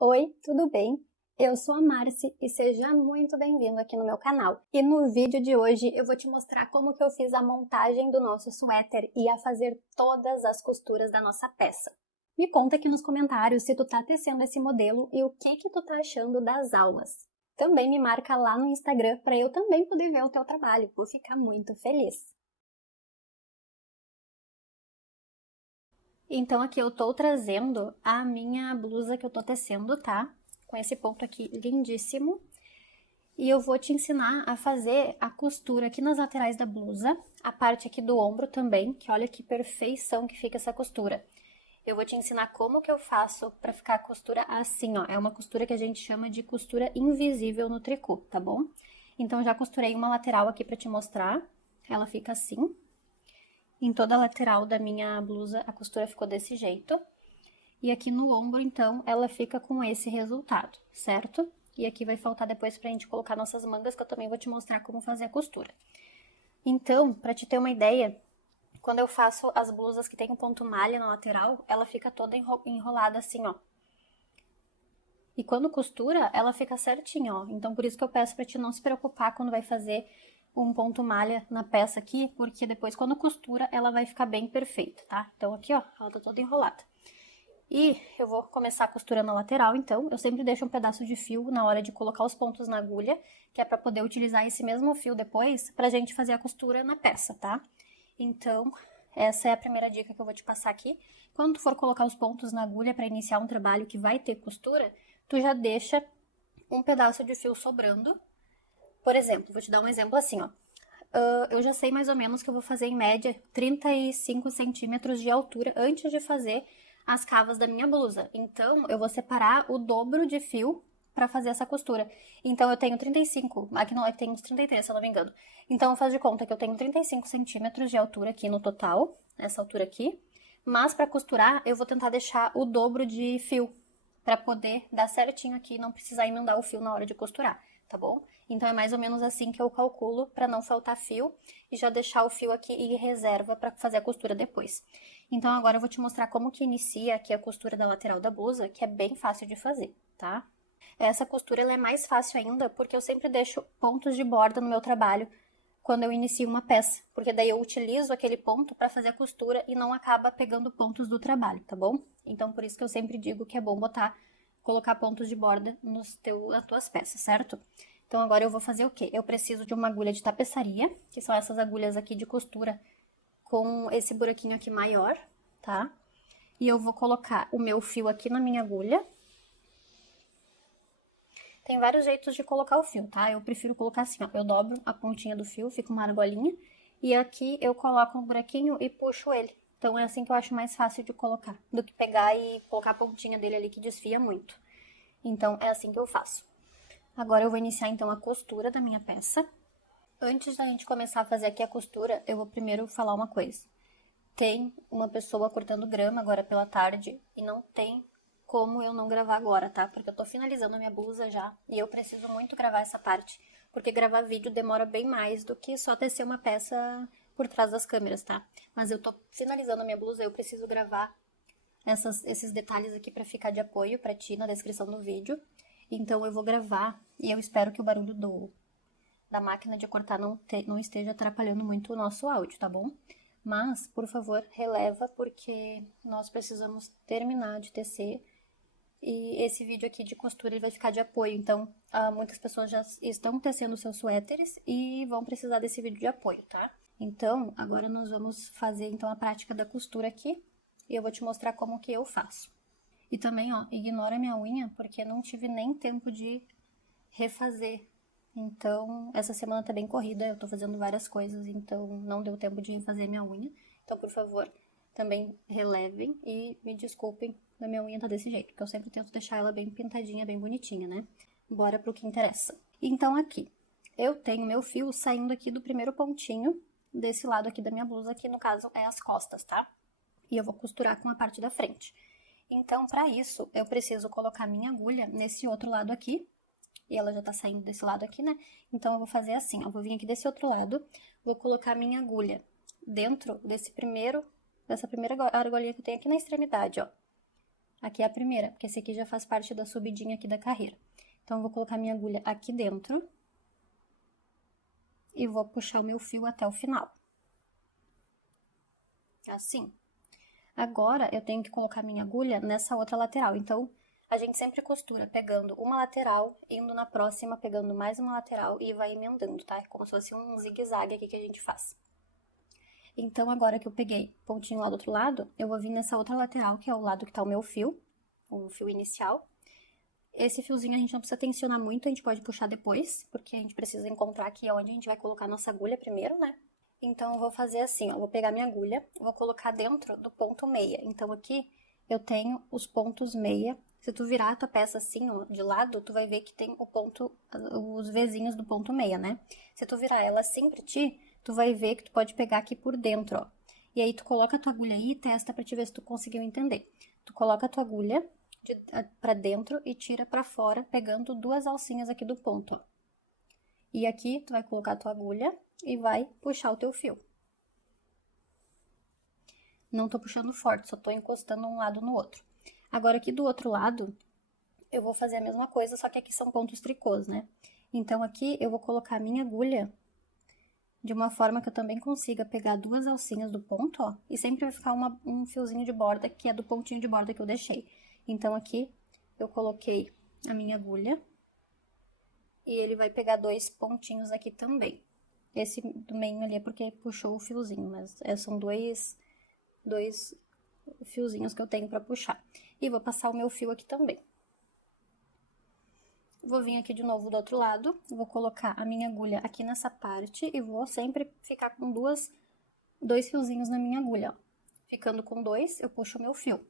Oi, tudo bem? Eu sou a Marci e seja muito bem-vindo aqui no meu canal. E no vídeo de hoje eu vou te mostrar como que eu fiz a montagem do nosso suéter e a fazer todas as costuras da nossa peça. Me conta aqui nos comentários se tu tá tecendo esse modelo e o que tu tá achando das aulas. Também me marca lá no Instagram para eu também poder ver o teu trabalho, vou ficar muito feliz. Então aqui eu tô trazendo a minha blusa que eu tô tecendo, tá? Com esse ponto aqui lindíssimo. E eu vou te ensinar a fazer a costura aqui nas laterais da blusa, a parte aqui do ombro também, que olha que perfeição que fica essa costura. Eu vou te ensinar como que eu faço pra ficar a costura assim, ó. É uma costura que a gente chama de costura invisível no tricô, tá bom? Então, já costurei uma lateral aqui pra te mostrar. Ela fica assim. Em toda a lateral da minha blusa, a costura ficou desse jeito. E aqui no ombro, então, ela fica com esse resultado, certo? E aqui vai faltar depois pra gente colocar nossas mangas, que eu também vou te mostrar como fazer a costura. Então, pra te ter uma ideia, quando eu faço as blusas que tem um ponto malha na lateral, ela fica toda enrolada assim, ó. E quando costura, ela fica certinha, ó. Então, por isso que eu peço pra te não se preocupar quando vai fazer um ponto malha na peça aqui, porque depois, quando costura, ela vai ficar bem perfeita, tá? Então, aqui, ó, ela tá toda enrolada. E eu vou começar costurando a lateral, então, eu sempre deixo um pedaço de fio na hora de colocar os pontos na agulha, que é pra poder utilizar esse mesmo fio depois pra gente fazer a costura na peça, tá? Então, essa é a primeira dica que eu vou te passar aqui. Quando tu for colocar os pontos na agulha pra iniciar um trabalho que vai ter costura, tu já deixa um pedaço de fio sobrando. Por exemplo, vou te dar um exemplo assim, ó. Eu já sei mais ou menos que eu vou fazer em média 35 centímetros de altura antes de fazer as cavas da minha blusa. Então, eu vou separar o dobro de fio para fazer essa costura. Então, eu tenho 35, aqui não, tem uns 33, se eu não me engano. Então, eu faço de conta que eu tenho 35 centímetros de altura aqui no total, essa altura aqui. Mas, para costurar, eu vou tentar deixar o dobro de fio, para poder dar certinho aqui e não precisar emendar o fio na hora de costurar, tá bom? Então, é mais ou menos assim que eu calculo para não faltar fio e já deixar o fio aqui em reserva para fazer a costura depois. Então, agora eu vou te mostrar como que inicia aqui a costura da lateral da blusa, que é bem fácil de fazer, tá? Essa costura ela é mais fácil ainda porque eu sempre deixo pontos de borda no meu trabalho quando eu inicio uma peça, porque daí eu utilizo aquele ponto para fazer a costura e não acaba pegando pontos do trabalho, tá bom? Então, por isso que eu sempre digo que é bom colocar pontos de borda nas tuas peças, certo? Então, agora eu vou fazer o quê? Eu preciso de uma agulha de tapeçaria, que são essas agulhas aqui de costura com esse buraquinho aqui maior, tá? E eu vou colocar o meu fio aqui na minha agulha. Tem vários jeitos de colocar o fio, tá? Eu prefiro colocar assim, ó. Eu dobro a pontinha do fio, fica uma argolinha. E aqui eu coloco um buraquinho e puxo ele. Então, é assim que eu acho mais fácil de colocar, do que pegar e colocar a pontinha dele ali que desfia muito. Então, é assim que eu faço. Agora eu vou iniciar então a costura da minha peça. Antes da gente começar a fazer aqui a costura, eu vou primeiro falar uma coisa. Tem uma pessoa cortando grama agora pela tarde e não tem como eu não gravar agora, tá? Porque eu tô finalizando a minha blusa já e eu preciso muito gravar essa parte, porque gravar vídeo demora bem mais do que só tecer uma peça por trás das câmeras, tá? Mas eu tô finalizando a minha blusa e eu preciso gravar esses detalhes aqui pra ficar de apoio pra ti na descrição do vídeo. Então eu vou gravar e eu espero que o barulho da máquina de cortar não esteja atrapalhando muito o nosso áudio, tá bom? Mas, por favor, releva, porque nós precisamos terminar de tecer e esse vídeo aqui de costura ele vai ficar de apoio. Então, muitas pessoas já estão tecendo seus suéteres e vão precisar desse vídeo de apoio, tá? Então, agora nós vamos fazer então a prática da costura aqui e eu vou te mostrar como que eu faço. E também, ó, ignora minha unha, porque não tive nem tempo de refazer. Então, essa semana tá bem corrida, eu tô fazendo várias coisas, então não deu tempo de refazer minha unha. Então, por favor, também relevem e me desculpem da minha unha tá desse jeito, porque eu sempre tento deixar ela bem pintadinha, bem bonitinha, né? Bora pro que interessa. Então, aqui, eu tenho meu fio saindo aqui do primeiro pontinho desse lado aqui da minha blusa, que no caso é as costas, tá? E eu vou costurar com a parte da frente. Então, pra isso, eu preciso colocar minha agulha nesse outro lado aqui, e ela já tá saindo desse lado aqui, né? Então, eu vou fazer assim, ó, vou vir aqui desse outro lado, vou colocar minha agulha dentro dessa primeira argolinha que tem aqui na extremidade, ó. Aqui é a primeira, porque esse aqui já faz parte da subidinha aqui da carreira. Então, eu vou colocar minha agulha aqui dentro e vou puxar o meu fio até o final. Assim. Agora, eu tenho que colocar minha agulha nessa outra lateral. Então, a gente sempre costura pegando uma lateral, indo na próxima, pegando mais uma lateral e vai emendando, tá? É como se fosse um zigue-zague aqui que a gente faz. Então, agora que eu peguei o pontinho lá do outro lado, eu vou vir nessa outra lateral, que é o lado que tá o meu fio, o fio inicial. Esse fiozinho a gente não precisa tensionar muito, a gente pode puxar depois, porque a gente precisa encontrar aqui onde a gente vai colocar nossa agulha primeiro, né? Então, eu vou fazer assim, ó, eu vou pegar minha agulha, vou colocar dentro do ponto meia. Então, aqui eu tenho os pontos meia. Se tu virar a tua peça assim, ó, de lado, tu vai ver que tem o ponto, os Vzinhos do ponto meia, né? Se tu virar ela assim pra ti, tu vai ver que tu pode pegar aqui por dentro, ó. E aí, tu coloca a tua agulha aí e testa pra te ver se tu conseguiu entender. Tu coloca a tua agulha pra dentro e tira pra fora, pegando duas alcinhas aqui do ponto, ó. E aqui, tu vai colocar a tua agulha e vai puxar o teu fio. Não tô puxando forte, só tô encostando um lado no outro. Agora, aqui do outro lado, eu vou fazer a mesma coisa, só que aqui são pontos tricôs, né? Então, aqui eu vou colocar a minha agulha de uma forma que eu também consiga pegar duas alcinhas do ponto, ó, e sempre vai ficar um fiozinho de borda, que é do pontinho de borda que eu deixei. Então, aqui, eu coloquei a minha agulha, e ele vai pegar dois pontinhos aqui também. Esse do meio ali é porque puxou o fiozinho, mas são dois fiozinhos que eu tenho pra puxar. E vou passar o meu fio aqui também. Vou vir aqui de novo do outro lado, vou colocar a minha agulha aqui nessa parte e vou sempre ficar com dois fiozinhos na minha agulha, ó. Ficando com dois, eu puxo o meu fio.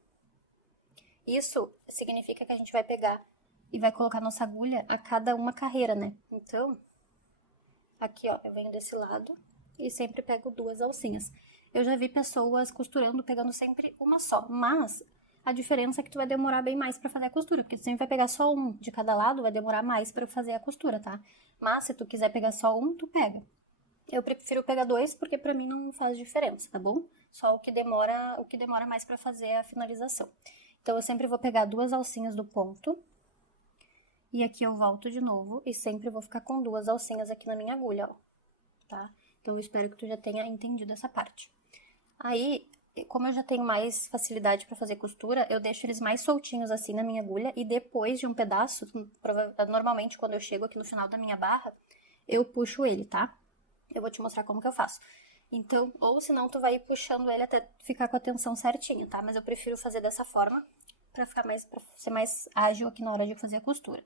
Isso significa que a gente vai pegar e vai colocar nossa agulha a cada uma carreira, né? Então, aqui, ó, eu venho desse lado e sempre pego duas alcinhas. Eu já vi pessoas costurando, pegando sempre uma só, mas a diferença é que tu vai demorar bem mais pra fazer a costura, porque tu sempre vai pegar só um de cada lado, vai demorar mais pra fazer a costura, tá? Mas se tu quiser pegar só um, tu pega. Eu prefiro pegar dois, porque pra mim não faz diferença, tá bom? Só o que demora mais pra fazer a finalização. Então, eu sempre vou pegar duas alcinhas do ponto, e aqui eu volto de novo, e sempre vou ficar com duas alcinhas aqui na minha agulha, ó, tá? Então, eu espero que tu já tenha entendido essa parte. Aí, como eu já tenho mais facilidade pra fazer costura, eu deixo eles mais soltinhos assim na minha agulha, e depois de um pedaço, normalmente quando eu chego aqui no final da minha barra, eu puxo ele, tá? Eu vou te mostrar como que eu faço. Então, ou senão tu vai ir puxando ele até ficar com a tensão certinha, tá? Mas eu prefiro fazer dessa forma pra ser mais ágil aqui na hora de fazer a costura.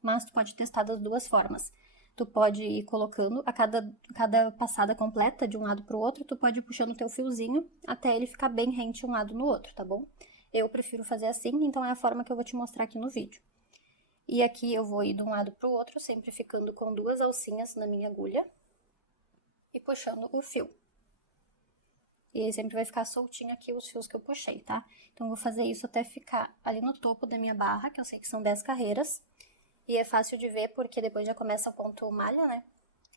Mas tu pode testar das duas formas. Tu pode ir colocando a cada passada completa de um lado pro outro, tu pode ir puxando o teu fiozinho até ele ficar bem rente um lado no outro, tá bom? Eu prefiro fazer assim, então é a forma que eu vou te mostrar aqui no vídeo. E aqui eu vou ir de um lado pro outro, sempre ficando com duas alcinhas na minha agulha e puxando o fio. E aí sempre vai ficar soltinho aqui os fios que eu puxei, tá? Então, eu vou fazer isso até ficar ali no topo da minha barra, que eu sei que são 10 carreiras. E é fácil de ver, porque depois já começa o ponto malha, né?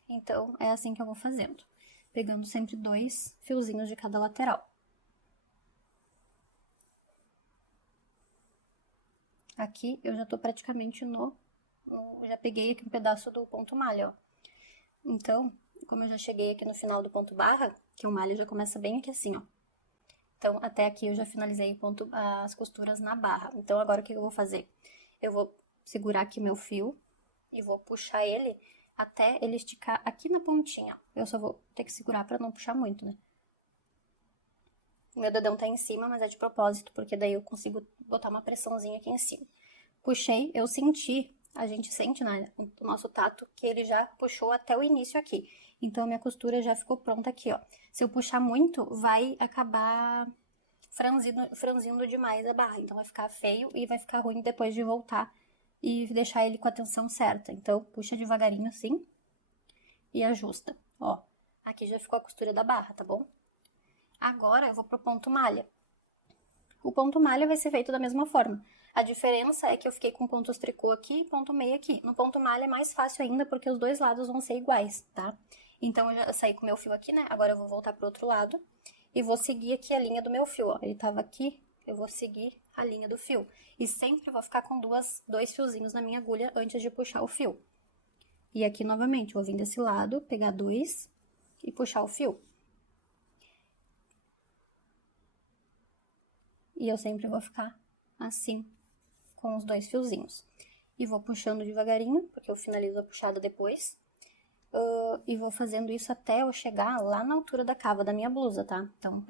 Então, é assim que eu vou fazendo. Pegando sempre dois fiozinhos de cada lateral. Aqui, eu já tô praticamente já peguei aqui um pedaço do ponto malha, ó. Então, como eu já cheguei aqui no final do ponto barra, que o malha já começa bem aqui assim, ó. Então, até aqui eu já finalizei as costuras na barra. Então, agora o que eu vou fazer? Eu vou segurar aqui meu fio e vou puxar ele até ele esticar aqui na pontinha. Eu só vou ter que segurar pra não puxar muito, né? Meu dedão tá em cima, mas é de propósito, porque daí eu consigo botar uma pressãozinha aqui em cima. Puxei, eu senti, a gente sente, né, o nosso tato, que ele já puxou até o início aqui. Então, a minha costura já ficou pronta aqui, ó. Se eu puxar muito, vai acabar franzindo demais a barra. Então, vai ficar feio e vai ficar ruim depois de voltar e deixar ele com a tensão certa. Então, puxa devagarinho assim e ajusta. Ó, aqui já ficou a costura da barra, tá bom? Agora, eu vou pro ponto malha. O ponto malha vai ser feito da mesma forma. A diferença é que eu fiquei com pontos tricô aqui e ponto meia aqui. No ponto malha é mais fácil ainda, porque os dois lados vão ser iguais, tá? Então, eu já saí com o meu fio aqui, né? Agora eu vou voltar pro outro lado e vou seguir aqui a linha do meu fio, ó. Ele tava aqui, eu vou seguir a linha do fio. E sempre vou ficar com dois fiozinhos na minha agulha antes de puxar o fio. E aqui, novamente, vou vir desse lado, pegar 2 e puxar o fio. E eu sempre vou ficar assim, com os 2 fiozinhos. E vou puxando devagarinho, porque eu finalizo a puxada depois. E vou fazendo isso até eu chegar lá na altura da cava da minha blusa, tá? Então,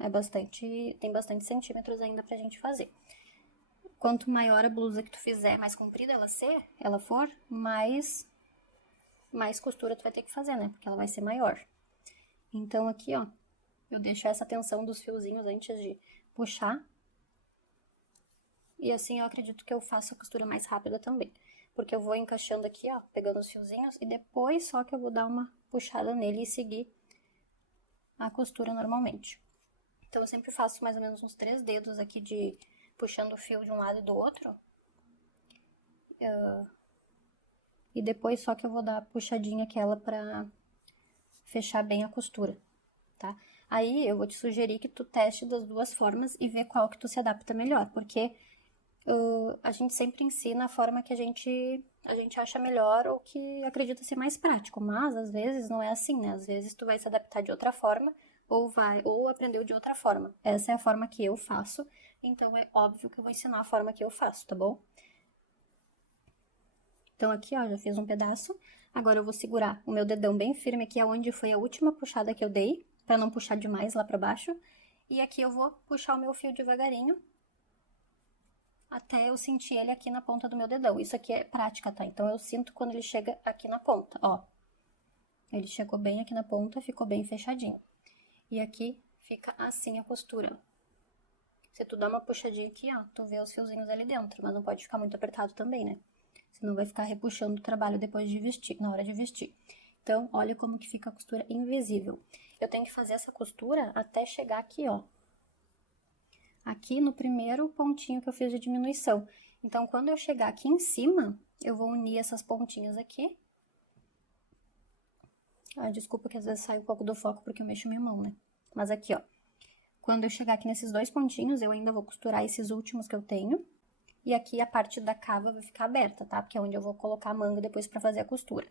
tem bastante centímetros ainda pra gente fazer. Quanto maior a blusa que tu fizer, mais comprida ela for, mais costura tu vai ter que fazer, né? Porque ela vai ser maior. Então, aqui, ó, eu deixo essa tensão dos fiozinhos antes de puxar. E assim eu acredito que eu faço a costura mais rápida também. Porque eu vou encaixando aqui, ó, pegando os fiozinhos, e depois só que eu vou dar uma puxada nele e seguir a costura normalmente. Então, eu sempre faço mais ou menos uns 3 dedos aqui de puxando o fio de um lado e do outro. E depois só que eu vou dar a puxadinha aquela pra fechar bem a costura, tá? Aí, eu vou te sugerir que tu teste das duas formas e vê qual que tu se adapta melhor, porque a gente sempre ensina a forma que a gente acha melhor ou que acredita ser mais prático, mas às vezes não é assim, né? Às vezes tu vai se adaptar de outra forma ou aprendeu de outra forma. Essa é a forma que eu faço, então é óbvio que eu vou ensinar a forma que eu faço, tá bom? Então aqui, ó, já fiz um pedaço. Agora eu vou segurar o meu dedão bem firme aqui, aonde foi a última puxada que eu dei, pra não puxar demais lá pra baixo. E aqui eu vou puxar o meu fio devagarinho, até eu sentir ele aqui na ponta do meu dedão. Isso aqui é prática, tá? Então, eu sinto quando ele chega aqui na ponta, ó. Ele chegou bem aqui na ponta, ficou bem fechadinho. E aqui fica assim a costura. Se tu dá uma puxadinha aqui, ó, tu vê os fiozinhos ali dentro, mas não pode ficar muito apertado também, né? Senão vai ficar repuxando o trabalho depois de vestir, na hora de vestir. Então, olha como que fica a costura invisível. Eu tenho que fazer essa costura até chegar aqui, ó. Aqui no primeiro pontinho que eu fiz de diminuição. Então, quando eu chegar aqui em cima, eu vou unir essas pontinhas aqui. Desculpa que às vezes sai um pouco do foco porque eu mexo minha mão, né? Mas aqui, ó. Quando eu chegar aqui nesses 2 pontinhos, eu ainda vou costurar esses últimos que eu tenho. E aqui a parte da cava vai ficar aberta, tá? Porque é onde eu vou colocar a manga depois pra fazer a costura.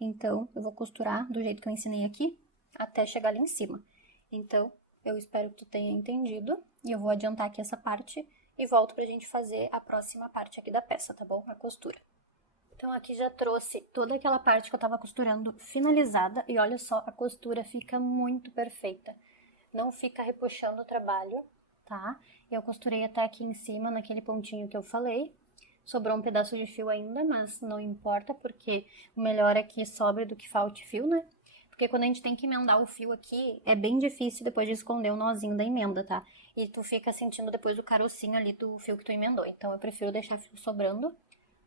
Então, eu vou costurar do jeito que eu ensinei aqui, até chegar ali em cima. Então, eu espero que tu tenha entendido. E eu vou adiantar aqui essa parte e volto pra gente fazer a próxima parte aqui da peça, tá bom? A costura. Então, aqui já trouxe toda aquela parte que eu tava costurando finalizada. E olha só, a costura fica muito perfeita. Não fica repuxando o trabalho, tá? Eu costurei até aqui em cima, naquele pontinho que eu falei. Sobrou um pedaço de fio ainda, mas não importa, porque o melhor é que sobre do que falte fio, né? Porque quando a gente tem que emendar o fio aqui, é bem difícil depois de esconder o nozinho da emenda, tá? E tu fica sentindo depois o carocinho ali do fio que tu emendou. Então, eu prefiro deixar fio sobrando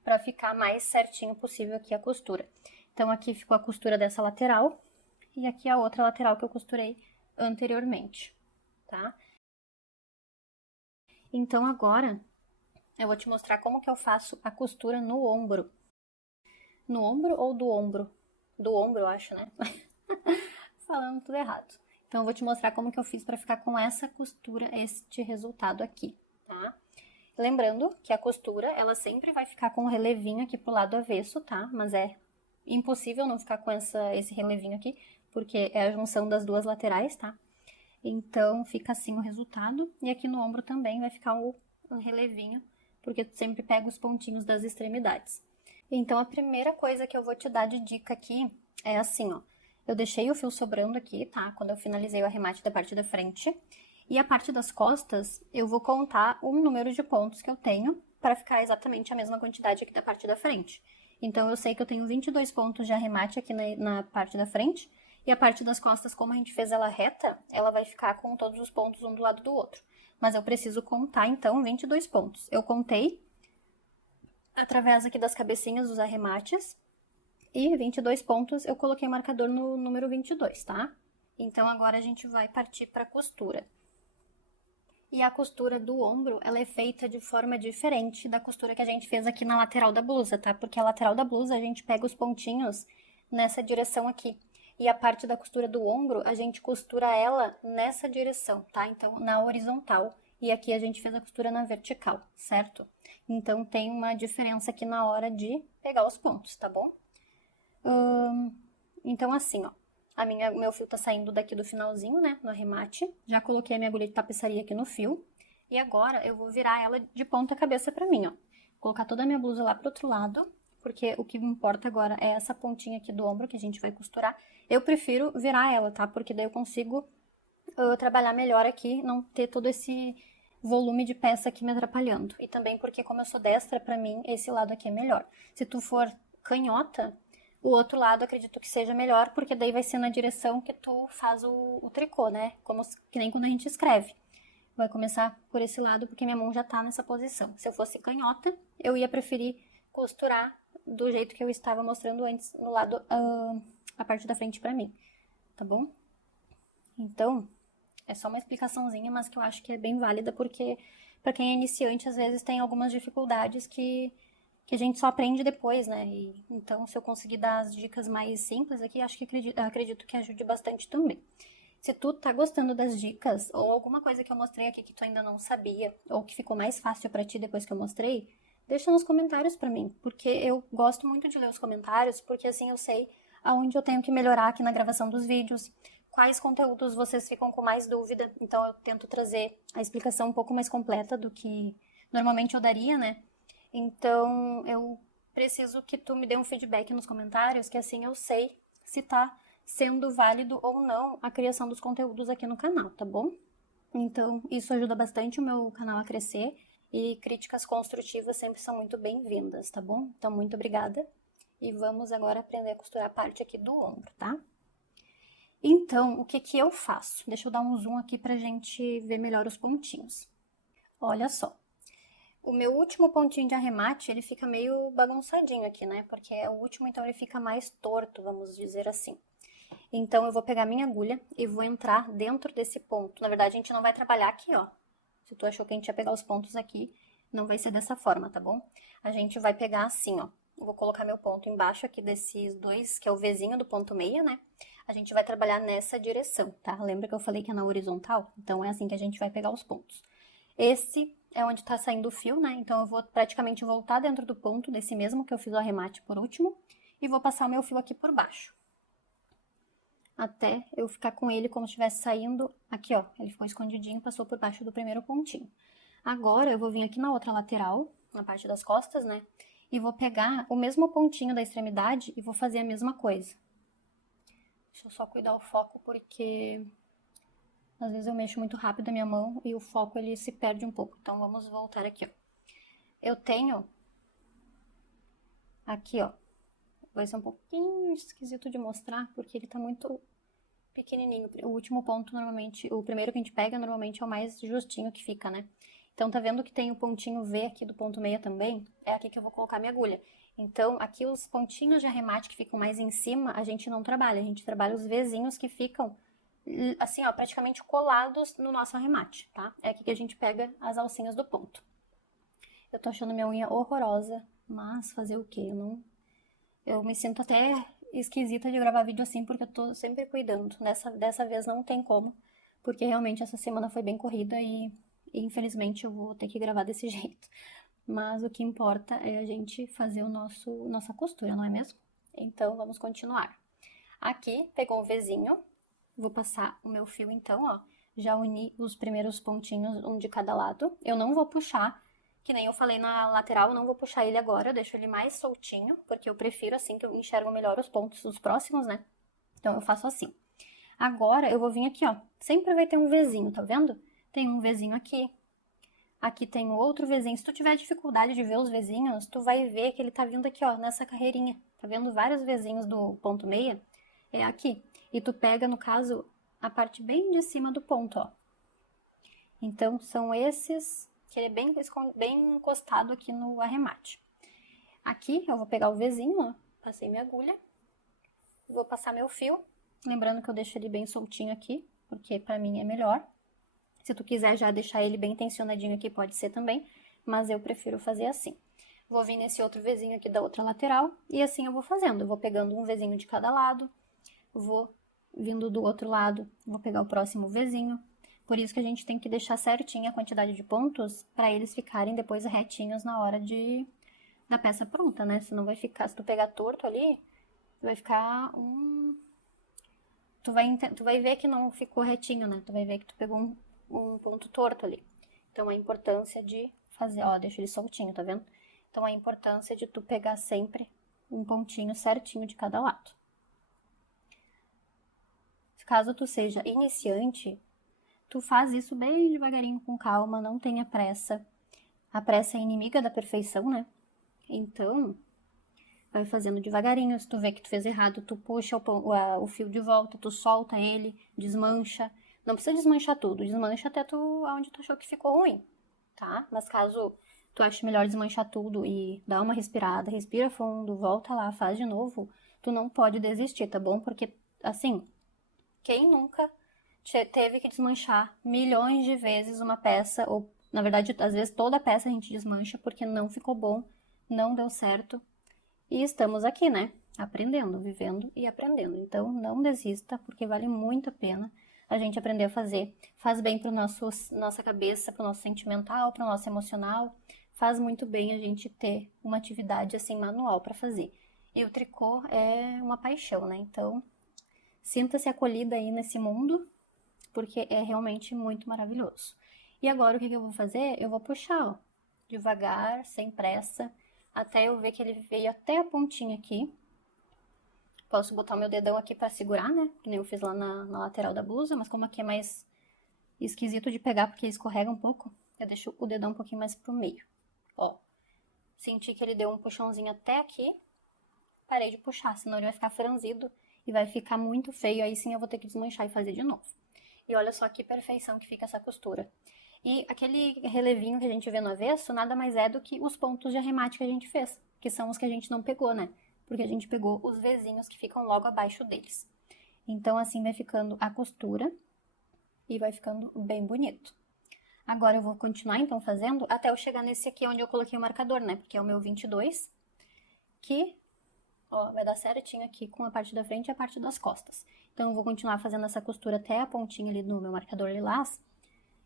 pra ficar mais certinho possível aqui a costura. Então, aqui ficou a costura dessa lateral e aqui a outra lateral que eu costurei anteriormente, tá? Então, agora, eu vou te mostrar como que eu faço a costura no ombro. No ombro ou do ombro? Do ombro, eu acho, né? Falando tudo errado. Então, eu vou te mostrar como que eu fiz pra ficar com essa costura, este resultado aqui, tá? Lembrando que a costura, ela sempre vai ficar com um relevinho aqui pro lado avesso, tá? Mas é impossível não ficar com esse relevinho aqui, porque é a junção das duas laterais, tá? Então, fica assim o resultado. E aqui no ombro também vai ficar um relevinho, porque tu sempre pega os pontinhos das extremidades. Então, a primeira coisa que eu vou te dar de dica aqui é assim, ó. Eu deixei o fio sobrando aqui, tá? Quando eu finalizei o arremate da parte da frente. E a parte das costas, eu vou contar o número de pontos que eu tenho para ficar exatamente a mesma quantidade aqui da parte da frente. Então, eu sei que eu tenho 22 pontos de arremate aqui na parte da frente. E a parte das costas, como a gente fez ela reta, ela vai ficar com todos os pontos um do lado do outro. Mas eu preciso contar, então, 22 pontos. Eu contei através aqui das cabecinhas dos arremates. E 22 pontos, eu coloquei marcador no número 22, tá? Então, agora a gente vai partir para a costura. E a costura do ombro, ela é feita de forma diferente da costura que a gente fez aqui na lateral da blusa, tá? Porque a lateral da blusa, a gente pega os pontinhos nessa direção aqui. E a parte da costura do ombro, a gente costura ela nessa direção, tá? Então, na horizontal e aqui a gente fez a costura na vertical, certo? Então, tem uma diferença aqui na hora de pegar os pontos, tá bom? Então, assim, ó, o meu fio tá saindo daqui do finalzinho, né, no arremate. Já coloquei a minha agulha de tapeçaria aqui no fio. E agora, eu vou virar ela de ponta cabeça pra mim, ó. Colocar toda a minha blusa lá pro outro lado, porque o que me importa agora é essa pontinha aqui do ombro que a gente vai costurar. Eu prefiro virar ela, tá? Porque daí eu consigo trabalhar melhor aqui, não ter todo esse volume de peça aqui me atrapalhando. E também porque, como eu sou destra, pra mim, esse lado aqui é melhor. Se tu for canhota, o outro lado acredito que seja melhor, porque daí vai ser na direção que tu faz o tricô, né? Que nem quando a gente escreve. Vai começar por esse lado, porque minha mão já tá nessa posição. Se eu fosse canhota, eu ia preferir costurar do jeito que eu estava mostrando antes, no lado, a parte da frente pra mim, tá bom? Então, é só uma explicaçãozinha, mas que eu acho que é bem válida, porque pra quem é iniciante, às vezes tem algumas dificuldades que a gente só aprende depois, né? Então, se eu conseguir dar as dicas mais simples aqui, acho que acredito que ajude bastante também. Se tu tá gostando das dicas, ou alguma coisa que eu mostrei aqui que tu ainda não sabia, ou que ficou mais fácil pra ti depois que eu mostrei, deixa nos comentários pra mim, porque eu gosto muito de ler os comentários, porque assim eu sei aonde eu tenho que melhorar aqui na gravação dos vídeos, quais conteúdos vocês ficam com mais dúvida, então eu tento trazer a explicação um pouco mais completa do que normalmente eu daria, né? Então, eu preciso que tu me dê um feedback nos comentários, que assim eu sei se tá sendo válido ou não a criação dos conteúdos aqui no canal, tá bom? Então, isso ajuda bastante o meu canal a crescer e críticas construtivas sempre são muito bem-vindas, tá bom? Então, muito obrigada. E vamos agora aprender a costurar a parte aqui do ombro, tá? Então, o que que eu faço? Deixa eu dar um zoom aqui pra gente ver melhor os pontinhos. Olha só. O meu último pontinho de arremate, ele fica meio bagunçadinho aqui, né? Porque é o último, então ele fica mais torto, vamos dizer assim. Então, eu vou pegar minha agulha e vou entrar dentro desse ponto. Na verdade, a gente não vai trabalhar aqui, ó. Se tu achou que a gente ia pegar os pontos aqui, não vai ser dessa forma, tá bom? A gente vai pegar assim, ó. Eu vou colocar meu ponto embaixo aqui desses dois, que é o Vzinho do ponto meia, né? A gente vai trabalhar nessa direção, tá? Lembra que eu falei que é na horizontal? Então, é assim que a gente vai pegar os pontos. Esse é onde tá saindo o fio, né? Então, eu vou praticamente voltar dentro do ponto desse mesmo que eu fiz o arremate por último. E vou passar o meu fio aqui por baixo. Até eu ficar com ele como se estivesse saindo aqui, ó. Ele ficou escondidinho, passou por baixo do primeiro pontinho. Agora, eu vou vir aqui na outra lateral, na parte das costas, né? E vou pegar o mesmo pontinho da extremidade e vou fazer a mesma coisa. Deixa eu só cuidar o foco, porque às vezes eu mexo muito rápido a minha mão e o foco ele se perde um pouco. Então, vamos voltar aqui, ó. Eu tenho aqui, ó. Vai ser um pouquinho esquisito de mostrar, porque ele tá muito pequenininho. O último ponto, normalmente, o primeiro que a gente pega, normalmente é o mais justinho que fica, né? Então, tá vendo que tem o pontinho V aqui do ponto meia também? É aqui que eu vou colocar minha agulha. Então, aqui os pontinhos de arremate que ficam mais em cima, a gente não trabalha. A gente trabalha os Vzinhos que ficam, assim, ó, praticamente colados no nosso arremate, tá? É aqui que a gente pega as alcinhas do ponto. Eu tô achando minha unha horrorosa, mas fazer o quê? Eu me sinto até esquisita de gravar vídeo assim, porque eu tô sempre cuidando. Dessa vez não tem como, porque realmente essa semana foi bem corrida e infelizmente eu vou ter que gravar desse jeito. Mas o que importa é a gente fazer nossa costura, não é mesmo? Então, vamos continuar. Aqui, pegou o Vzinho, vou passar o meu fio então, ó. Já uni os primeiros pontinhos, um de cada lado. Eu não vou puxar, que nem eu falei na lateral, eu não vou puxar ele agora, eu deixo ele mais soltinho, porque eu prefiro assim que eu enxergo melhor os pontos, os próximos, né? Então, eu faço assim. Agora, eu vou vir aqui, ó. Sempre vai ter um Vzinho, tá vendo? Tem um Vzinho aqui. Aqui tem outro Vzinho. Se tu tiver dificuldade de ver os Vzinhos, tu vai ver que ele tá vindo aqui, ó, nessa carreirinha. Tá vendo vários Vzinhos do ponto meia? É aqui. E tu pega, no caso, a parte bem de cima do ponto, ó. Então, são esses, que ele é bem encostado aqui no arremate. Aqui, eu vou pegar o Vzinho, ó. Passei minha agulha. Vou passar meu fio. Lembrando que eu deixo ele bem soltinho aqui, porque pra mim é melhor. Se tu quiser já deixar ele bem tensionadinho aqui, pode ser também, mas eu prefiro fazer assim. Vou vir nesse outro Vzinho aqui da outra lateral, e assim eu vou fazendo. Eu vou pegando um Vzinho de cada lado, vou vindo do outro lado, vou pegar o próximo Vzinho, Por isso que a gente tem que deixar certinha a quantidade de pontos para eles ficarem depois retinhos na hora da peça pronta, né? Senão vai ficar, se tu pegar torto ali, vai ficar Tu vai ver que não ficou retinho, né? Tu vai ver que tu pegou um ponto torto ali. Então, a importância de fazer, ó, deixa ele soltinho, tá vendo? Então, a importância de tu pegar sempre um pontinho certinho de cada lado. Caso tu seja iniciante, tu faz isso bem devagarinho, com calma, não tenha pressa. A pressa é inimiga da perfeição, né? Então, vai fazendo devagarinho. Se tu vê que tu fez errado, tu puxa o fio de volta, tu solta ele, desmancha. Não precisa desmanchar tudo, desmancha até onde tu achou que ficou ruim, tá? Mas caso tu ache melhor desmanchar tudo e dar uma respirada, respira fundo, volta lá, faz de novo, tu não pode desistir, tá bom? Porque, assim, quem nunca teve que desmanchar milhões de vezes uma peça, ou, na verdade, às vezes toda a peça a gente desmancha porque não ficou bom, não deu certo. E estamos aqui, né? Aprendendo, vivendo e aprendendo. Então, não desista, porque vale muito a pena a gente aprender a fazer. Faz bem para nossa cabeça, para o nosso sentimental, para o nosso emocional. Faz muito bem a gente ter uma atividade assim manual para fazer. E o tricô é uma paixão, né? Então, sinta-se acolhida aí nesse mundo, porque é realmente muito maravilhoso. E agora o que eu vou fazer? Eu vou puxar, ó, devagar, sem pressa, até eu ver que ele veio até a pontinha aqui. Posso botar o meu dedão aqui pra segurar, né? Que nem eu fiz lá na lateral da blusa, mas como aqui é mais esquisito de pegar porque escorrega um pouco, eu deixo o dedão um pouquinho mais pro meio. Ó, senti que ele deu um puxãozinho até aqui, parei de puxar, senão ele vai ficar franzido e vai ficar muito feio, aí sim eu vou ter que desmanchar e fazer de novo. E olha só que perfeição que fica essa costura. E aquele relevinho que a gente vê no avesso, nada mais é do que os pontos de arremate que a gente fez, que são os que a gente não pegou, né? Porque a gente pegou os vezinhos que ficam logo abaixo deles. Então, assim vai ficando a costura e vai ficando bem bonito. Agora eu vou continuar, então, fazendo até eu chegar nesse aqui onde eu coloquei o marcador, né? Porque é o meu 22, que, ó, vai dar certinho aqui com a parte da frente e a parte das costas. Então, eu vou continuar fazendo essa costura até a pontinha ali do meu marcador lilás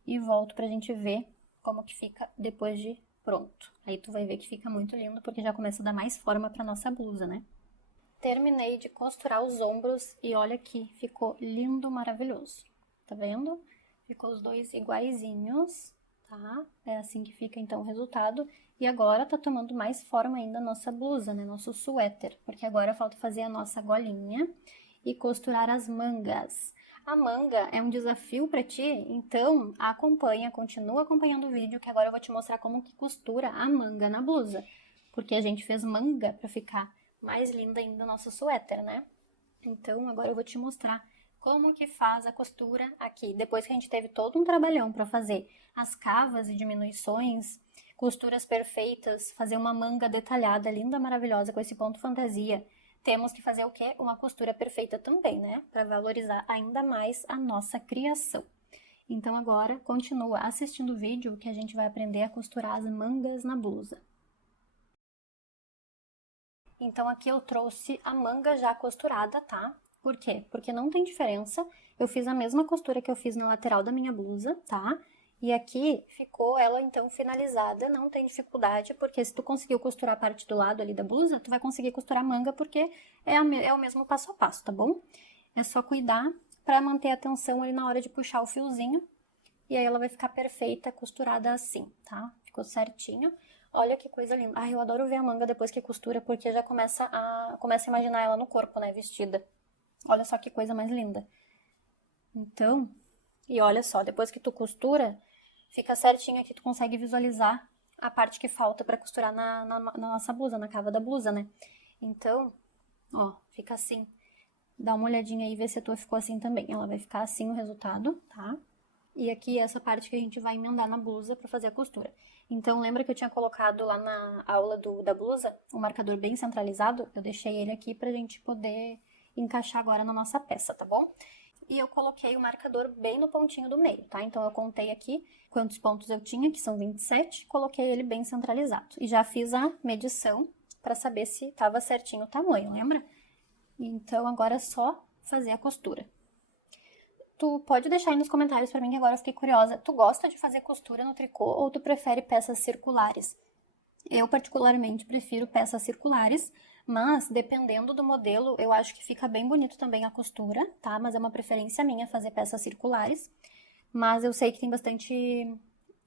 e volto pra gente ver como que fica depois de pronto. Aí tu vai ver que fica muito lindo, porque já começa a dar mais forma pra nossa blusa, né? Terminei de costurar os ombros e olha aqui, ficou lindo, maravilhoso. Tá vendo? Ficou os dois iguaizinhos, tá? É assim que fica, então, o resultado. E agora tá tomando mais forma ainda a nossa blusa, né? Nosso suéter, porque agora falta fazer a nossa golinha e costurar as mangas. A manga é um desafio para ti, então acompanha, continua acompanhando o vídeo, que agora eu vou te mostrar como que costura a manga na blusa. Porque a gente fez manga para ficar mais linda ainda o nosso suéter, né? Então agora eu vou te mostrar como que faz a costura aqui. Depois que a gente teve todo um trabalhão para fazer as cavas e diminuições, costuras perfeitas, fazer uma manga detalhada, linda, maravilhosa, com esse ponto fantasia, temos que fazer o quê? Uma costura perfeita também, né? Para valorizar ainda mais a nossa criação. Então agora, continua assistindo o vídeo que a gente vai aprender a costurar as mangas na blusa. Então aqui eu trouxe a manga já costurada, tá? Por quê? Porque não tem diferença. Eu fiz a mesma costura que eu fiz na lateral da minha blusa, tá? E aqui ficou ela, então, finalizada, não tem dificuldade, porque se tu conseguiu costurar a parte do lado ali da blusa, tu vai conseguir costurar a manga, porque é o mesmo passo a passo, tá bom? É só cuidar pra manter a tensão ali na hora de puxar o fiozinho, e aí ela vai ficar perfeita, costurada assim, tá? Ficou certinho. Olha que coisa linda. Ai, eu adoro ver a manga depois que costura, porque já começa a imaginar ela no corpo, né, vestida. Olha só que coisa mais linda. Então, e olha só, depois que tu costura, fica certinho aqui, tu consegue visualizar a parte que falta pra costurar na nossa blusa, na cava da blusa, né? Então, ó, fica assim. Dá uma olhadinha aí e vê se a tua ficou assim também. Ela vai ficar assim o resultado, tá? E aqui essa parte que a gente vai emendar na blusa pra fazer a costura. Então, lembra que eu tinha colocado lá na aula da blusa um marcador bem centralizado? Eu deixei ele aqui pra gente poder encaixar agora na nossa peça, tá bom? E eu coloquei o marcador bem no pontinho do meio, tá? Então, eu contei aqui quantos pontos eu tinha, que são 27, coloquei ele bem centralizado. E já fiz a medição pra saber se tava certinho o tamanho, lembra? Então, agora é só fazer a costura. Tu pode deixar aí nos comentários pra mim, que agora eu fiquei curiosa. Tu gosta de fazer costura no tricô ou tu prefere peças circulares? Eu, particularmente, prefiro peças circulares, mas dependendo do modelo, eu acho que fica bem bonito também a costura, tá? Mas é uma preferência minha fazer peças circulares. Mas eu sei que tem bastante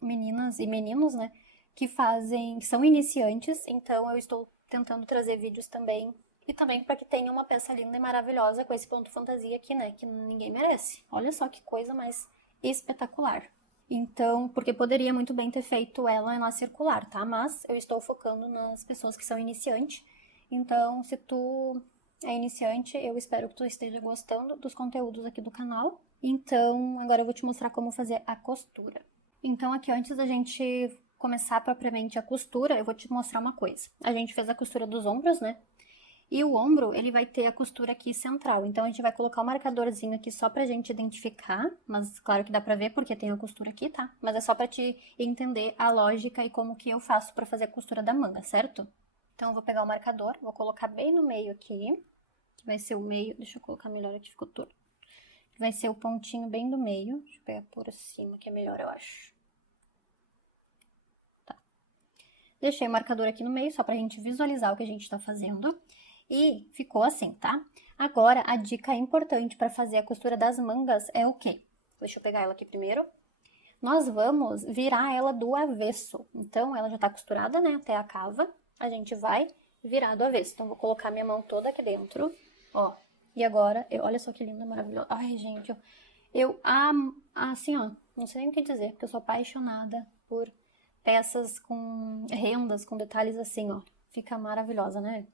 meninas e meninos, né, que são iniciantes, então eu estou tentando trazer vídeos também. E também para que tenha uma peça linda e maravilhosa com esse ponto fantasia aqui, né, que ninguém merece. Olha só que coisa mais espetacular. Então, porque poderia muito bem ter feito ela na circular, tá? Mas eu estou focando nas pessoas que são iniciantes. Então, se tu é iniciante, eu espero que tu esteja gostando dos conteúdos aqui do canal. Então, agora eu vou te mostrar como fazer a costura. Então, aqui antes da gente começar propriamente a costura, eu vou te mostrar uma coisa. A gente fez a costura dos ombros, né? E o ombro, ele vai ter a costura aqui central. Então, a gente vai colocar um marcadorzinho aqui só pra gente identificar. Mas, claro que dá pra ver porque tem a costura aqui, tá? Mas é só pra te entender a lógica e como que eu faço pra fazer a costura da manga, certo? Então, eu vou pegar o marcador, vou colocar bem no meio aqui. Que vai ser o meio... Deixa eu colocar melhor aqui, ficou torto. Vai ser o pontinho bem do meio. Deixa eu pegar por cima, que é melhor, eu acho. Tá. Deixei o marcador aqui no meio, só pra gente visualizar o que a gente tá fazendo. E ficou assim, tá? Agora, a dica importante para fazer a costura das mangas é o quê? Deixa eu pegar ela aqui primeiro. Nós vamos virar ela do avesso. Então, ela já tá costurada, né? Até a cava. A gente vai virar do avesso. Então, vou colocar minha mão toda aqui dentro, ó. E agora, olha só que linda, maravilhosa. Ai, gente, eu amo, assim, ó, não sei nem o que dizer, porque eu sou apaixonada por peças com rendas, com detalhes assim, ó. Fica maravilhosa, né?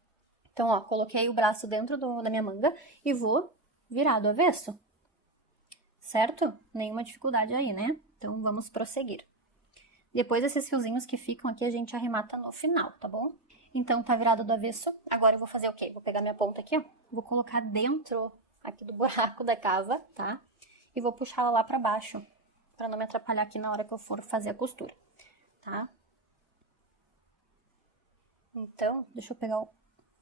Então, ó, coloquei o braço dentro da minha manga e vou virar do avesso. Certo? Nenhuma dificuldade aí, né? Então, vamos prosseguir. Depois, esses fiozinhos que ficam aqui, a gente arremata no final, tá bom? Então, tá virado do avesso. Agora, eu vou fazer o quê? Vou pegar minha ponta aqui, ó. Vou colocar dentro aqui do buraco da cava, tá? E vou puxar ela lá pra baixo, pra não me atrapalhar aqui na hora que eu for fazer a costura, tá? Então, deixa eu pegar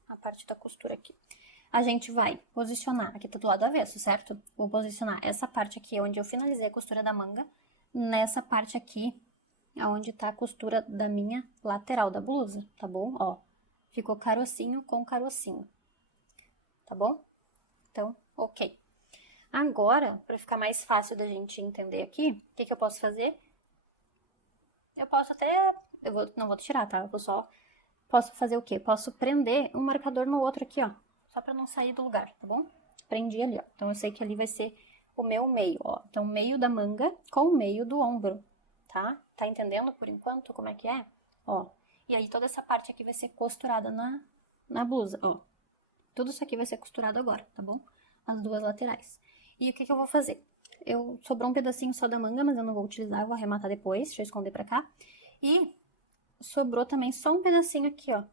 a parte da costura aqui. A gente vai posicionar, aqui tá do lado avesso, certo? Vou posicionar essa parte aqui, onde eu finalizei a costura da manga, nessa parte aqui, onde tá a costura da minha lateral da blusa, tá bom? Ó, ficou carocinho com carocinho, tá bom? Então, ok. Agora, pra ficar mais fácil da gente entender aqui, o que eu posso fazer? Eu posso até... não vou tirar, tá? Posso fazer o quê? Posso prender um marcador no outro aqui, ó. Só pra não sair do lugar, tá bom? Prendi ali, ó. Então, eu sei que ali vai ser o meu meio, ó. Então, meio da manga com o meio do ombro, tá? Tá entendendo por enquanto como é que é? Ó. E aí, toda essa parte aqui vai ser costurada na blusa, ó. Tudo isso aqui vai ser costurado agora, tá bom? As duas laterais. E o que eu vou fazer? Sobrou um pedacinho só da manga, mas eu não vou utilizar, eu vou arrematar depois. Deixa eu esconder pra cá. E sobrou também só um pedacinho aqui, ó.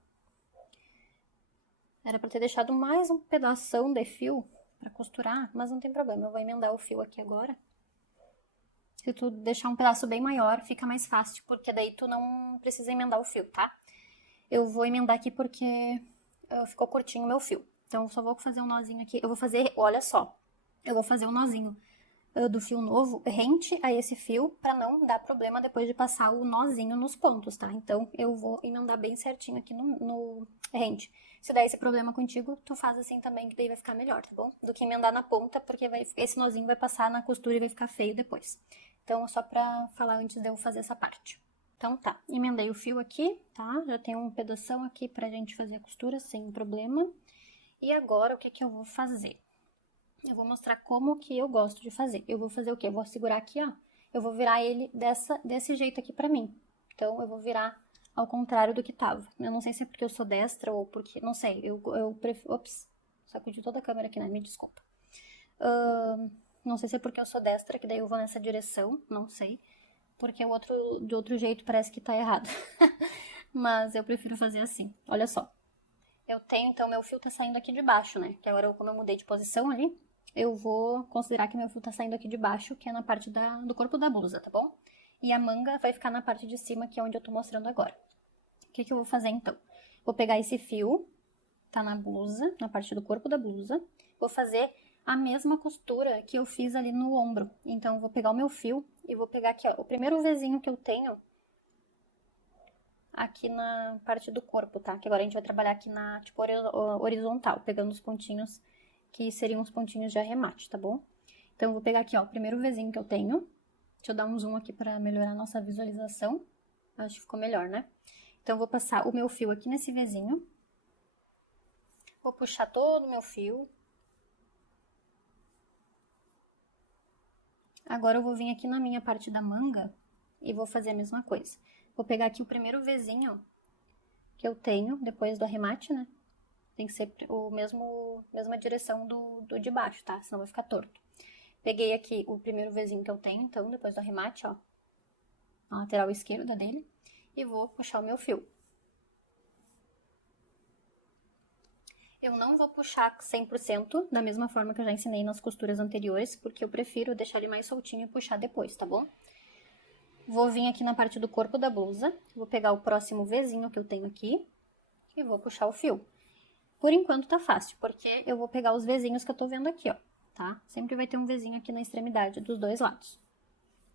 Era pra ter deixado mais um pedação de fio pra costurar, mas não tem problema. Eu vou emendar o fio aqui agora. Se tu deixar um pedaço bem maior, fica mais fácil, porque daí tu não precisa emendar o fio, tá? Eu vou emendar aqui porque ficou curtinho o meu fio. Então, eu só vou fazer um nozinho aqui. Eu vou fazer, olha só, eu vou fazer um nozinho do fio novo rente a esse fio pra não dar problema depois de passar o nozinho nos pontos, tá? Então, eu vou emendar bem certinho aqui no rente. Se der esse problema contigo, tu faz assim também, que daí vai ficar melhor, tá bom? Do que emendar na ponta, porque esse nozinho vai passar na costura e vai ficar feio depois. Então, só pra falar antes de eu fazer essa parte. Então, tá. Emendei o fio aqui, tá? Já tem um pedação aqui pra gente fazer a costura sem problema. E agora, o que eu vou fazer? Eu vou mostrar como que eu gosto de fazer. Eu vou fazer o quê? Eu vou segurar aqui, ó. Eu vou virar ele desse jeito aqui pra mim. Então, eu vou virar ao contrário do que tava. Eu não sei se é porque eu sou destra ou porque... Não sei, eu prefiro... Ops, sacudi toda a câmera aqui, né? Me desculpa. Não sei se é porque eu sou destra, que daí eu vou nessa direção, não sei. Porque de outro jeito parece que tá errado. Mas eu prefiro fazer assim. Olha só. Eu tenho, então, meu fio tá saindo aqui de baixo, né? Que agora, como eu mudei de posição ali, eu vou considerar que meu fio tá saindo aqui de baixo, que é na parte do corpo da blusa, tá bom? E a manga vai ficar na parte de cima, que é onde eu tô mostrando agora. O que eu vou fazer, então? Vou pegar esse fio, tá na blusa, na parte do corpo da blusa, vou fazer a mesma costura que eu fiz ali no ombro. Então, eu vou pegar o meu fio e vou pegar aqui, ó, o primeiro Vzinho que eu tenho aqui na parte do corpo, tá? Que agora a gente vai trabalhar aqui na, tipo, horizontal, pegando os pontinhos que seriam os pontinhos de arremate, tá bom? Então, eu vou pegar aqui, ó, o primeiro Vzinho que eu tenho. Deixa eu dar um zoom aqui pra melhorar a nossa visualização. Acho que ficou melhor, né? Então, eu vou passar o meu fio aqui nesse Vzinho. Vou puxar todo o meu fio. Agora, eu vou vir aqui na minha parte da manga e vou fazer a mesma coisa. Vou pegar aqui o primeiro Vzinho que eu tenho, depois do arremate, né? Tem que ser mesma direção do de baixo, tá? Senão vai ficar torto. Peguei aqui o primeiro Vzinho que eu tenho, então, depois do arremate, ó. A lateral esquerda dele. E vou puxar o meu fio. Eu não vou puxar 100%, da mesma forma que eu já ensinei nas costuras anteriores, porque eu prefiro deixar ele mais soltinho e puxar depois, tá bom? Vou vir aqui na parte do corpo da blusa, vou pegar o próximo Vzinho que eu tenho aqui e vou puxar o fio. Por enquanto tá fácil, porque eu vou pegar os Vzinhos que eu tô vendo aqui, ó, tá? Sempre vai ter um Vzinho aqui na extremidade dos dois lados.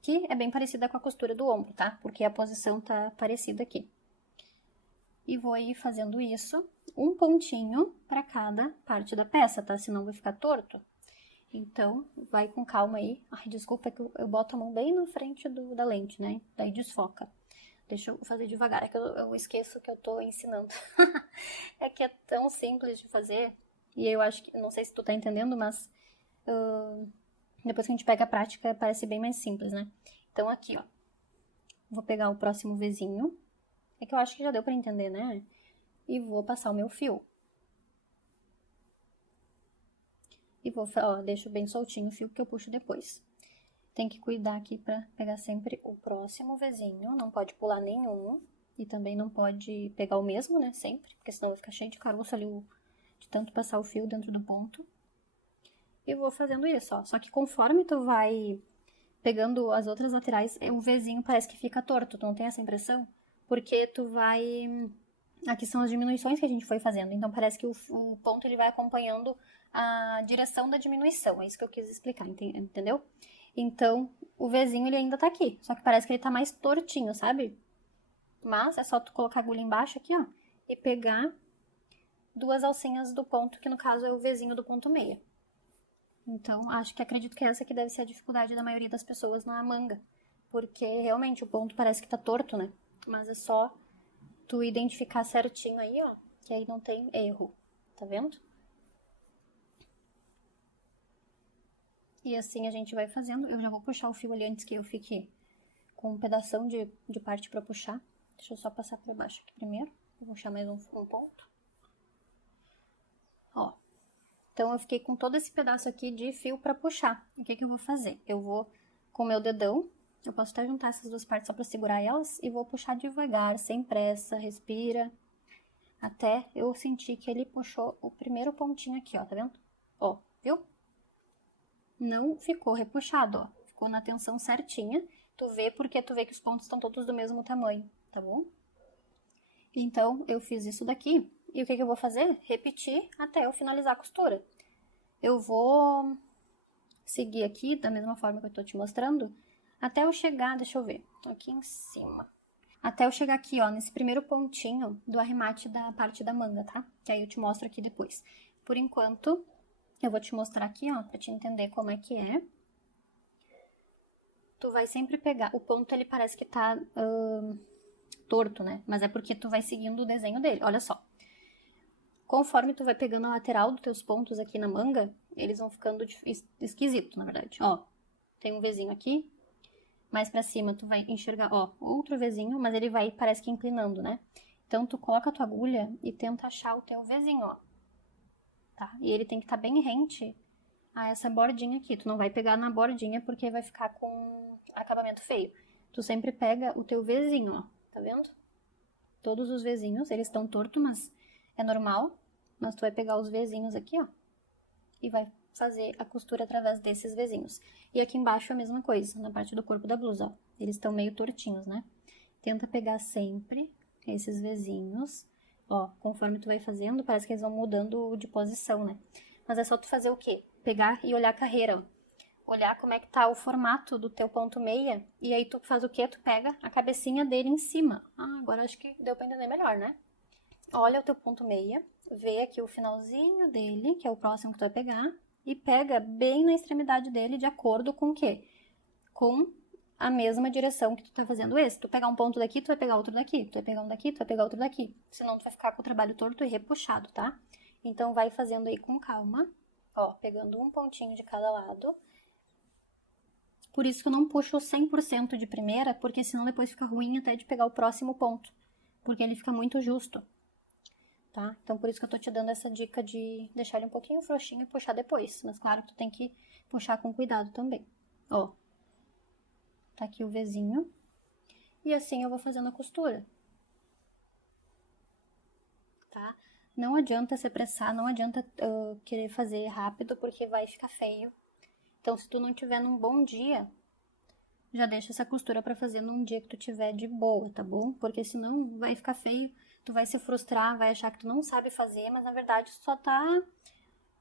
Que é bem parecida com a costura do ombro, tá? Porque a posição tá parecida aqui. E vou ir fazendo isso, um pontinho para cada parte da peça, tá? Senão vai ficar torto. Então, vai com calma aí. Ai, desculpa, é que eu boto a mão bem na frente da lente, né? Daí desfoca. Deixa eu fazer devagar, é que eu esqueço que eu tô ensinando. É que é tão simples de fazer. E eu acho que, não sei se tu tá entendendo, mas depois que a gente pega a prática, parece bem mais simples, né? Então, aqui, ó. Vou pegar o próximo Vzinho. É que eu acho que já deu pra entender, né? E vou passar o meu fio. E vou, ó, deixo bem soltinho o fio que eu puxo depois. Tem que cuidar aqui pra pegar sempre o próximo Vzinho, não pode pular nenhum. E também não pode pegar o mesmo, né, sempre, porque senão vai ficar cheio de caroço ali, de tanto passar o fio dentro do ponto. E vou fazendo isso, ó. Só que conforme tu vai pegando as outras laterais, o Vzinho parece que fica torto, tu não tem essa impressão? Porque tu vai... Aqui são as diminuições que a gente foi fazendo, então parece que o ponto ele vai acompanhando a direção da diminuição, é isso que eu quis explicar, entendeu? Então, o Vzinho ele ainda tá aqui, só que parece que ele tá mais tortinho, sabe? Mas é só tu colocar a agulha embaixo aqui, ó, e pegar duas alcinhas do ponto, que no caso é o Vzinho do ponto meia. Então, acredito que essa que deve ser a dificuldade da maioria das pessoas na manga, porque realmente o ponto parece que tá torto, né? Mas é só tu identificar certinho aí, ó, que aí não tem erro, tá vendo? E assim a gente vai fazendo. Eu já vou puxar o fio ali antes que eu fique com um pedação de parte pra puxar. Deixa eu só passar por baixo aqui primeiro. Vou puxar mais um ponto. Ó. Então, eu fiquei com todo esse pedaço aqui de fio pra puxar. O que que eu vou fazer? Eu vou, com o meu dedão, eu posso até juntar essas duas partes só pra segurar elas, e vou puxar devagar, sem pressa, respira, até eu sentir que ele puxou o primeiro pontinho aqui, ó, tá vendo? Ó, viu? Não ficou repuxado, ó. Ficou na tensão certinha. Tu vê porque tu vê que os pontos estão todos do mesmo tamanho, tá bom? Então, eu fiz isso daqui. E o que que eu vou fazer? Repetir até eu finalizar a costura. Eu vou seguir aqui da mesma forma que eu tô te mostrando, até eu chegar, deixa eu ver, aqui em cima. Até eu chegar aqui, ó, nesse primeiro pontinho do arremate da parte da manga, tá? Que aí eu te mostro aqui depois. Por enquanto, eu vou te mostrar aqui, ó, pra te entender como é que é. Tu vai sempre pegar, o ponto ele parece que tá torto, né? Mas é porque tu vai seguindo o desenho dele, olha só. Conforme tu vai pegando a lateral dos teus pontos aqui na manga, eles vão ficando esquisito, na verdade. Ó, tem um Vzinho aqui, mais pra cima tu vai enxergar, ó, outro Vzinho, mas ele vai, parece que inclinando, né? Então, tu coloca a tua agulha e tenta achar o teu Vzinho, ó. Tá? E ele tem que estar bem rente a essa bordinha aqui. Tu não vai pegar na bordinha porque vai ficar com acabamento feio. Tu sempre pega o teu Vzinho, ó. Tá vendo? Todos os Vzinhos, eles estão tortos, mas é normal. Mas tu vai pegar os Vzinhos aqui, ó. E vai fazer a costura através desses Vzinhos. E aqui embaixo a mesma coisa, na parte do corpo da blusa, ó. Eles estão meio tortinhos, né? Tenta pegar sempre esses Vzinhos. Ó, conforme tu vai fazendo, parece que eles vão mudando de posição, né? Mas é só tu fazer o quê? pegar e olhar a carreira, ó. Olhar como é que tá o formato do teu ponto meia, e aí tu faz o quê? Tu pega a cabecinha dele em cima. Ah, agora acho que deu pra entender melhor, né? Olha o teu ponto meia, vê aqui o finalzinho dele, que é o próximo que tu vai pegar, e pega bem na extremidade dele, de acordo com o quê? Com a mesma direção que tu tá fazendo esse. Tu pegar um ponto daqui, tu vai pegar outro daqui. Tu vai pegar um daqui, tu vai pegar outro daqui. Senão tu vai ficar com o trabalho torto e repuxado, tá? Então vai fazendo aí com calma, ó, pegando um pontinho de cada lado. Por isso que eu não puxo 100% de primeira, porque senão depois fica ruim até de pegar o próximo ponto, porque ele fica muito justo, tá? Então por isso que eu tô te dando essa dica de deixar ele um pouquinho frouxinho e puxar depois, mas claro que tu tem que puxar com cuidado também. Ó, tá aqui o Vzinho, e assim eu vou fazendo a costura, tá? Não adianta se apressar, não adianta querer fazer rápido, porque vai ficar feio. Então, se tu não tiver num bom dia, já deixa essa costura pra fazer num dia que tu tiver de boa, tá bom? Porque senão vai ficar feio, tu vai se frustrar, vai achar que tu não sabe fazer, mas na verdade tu só tá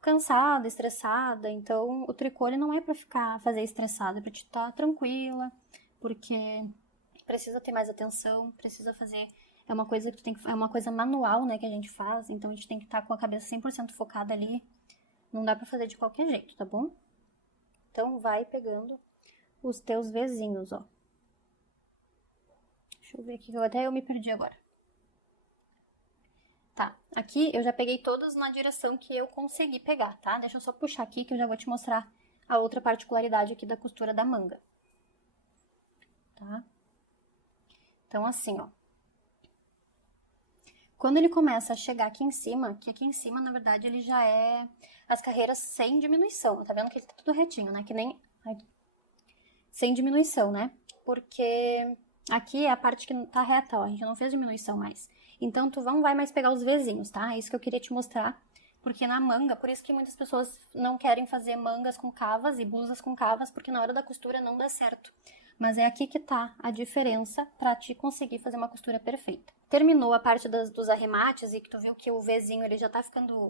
cansada, estressada. Então, o tricô ele não é pra fazer estressada, é pra te estar tranquila, porque precisa ter mais atenção, precisa fazer. É uma coisa que tu tem que, é uma coisa manual, né, que a gente faz, então a gente tem que estar com a cabeça 100% focada ali. Não dá pra fazer de qualquer jeito, tá bom? Então, vai pegando os teus Vzinhos, ó. Deixa eu ver aqui, que até eu me perdi agora. Tá, aqui eu já peguei todas na direção que eu consegui pegar, tá? Deixa eu só puxar aqui que eu já vou te mostrar a outra particularidade aqui da costura da manga. Tá? Então, assim, ó. Quando ele começa a chegar aqui em cima, que aqui em cima, na verdade, ele já é as carreiras sem diminuição. Tá vendo que ele tá tudo retinho, né? Que nem... Ai. Sem diminuição, né? Porque aqui é a parte que tá reta, ó. A gente não fez diminuição mais. Então, tu não vai mais pegar os Vzinhos, tá? É isso que eu queria te mostrar. Porque na manga, por isso que muitas pessoas não querem fazer mangas com cavas e blusas com cavas, porque na hora da costura não dá certo. Mas é aqui que tá a diferença pra te conseguir fazer uma costura perfeita. Terminou a parte dos arremates e que tu viu que o Vzinho ele já tá ficando...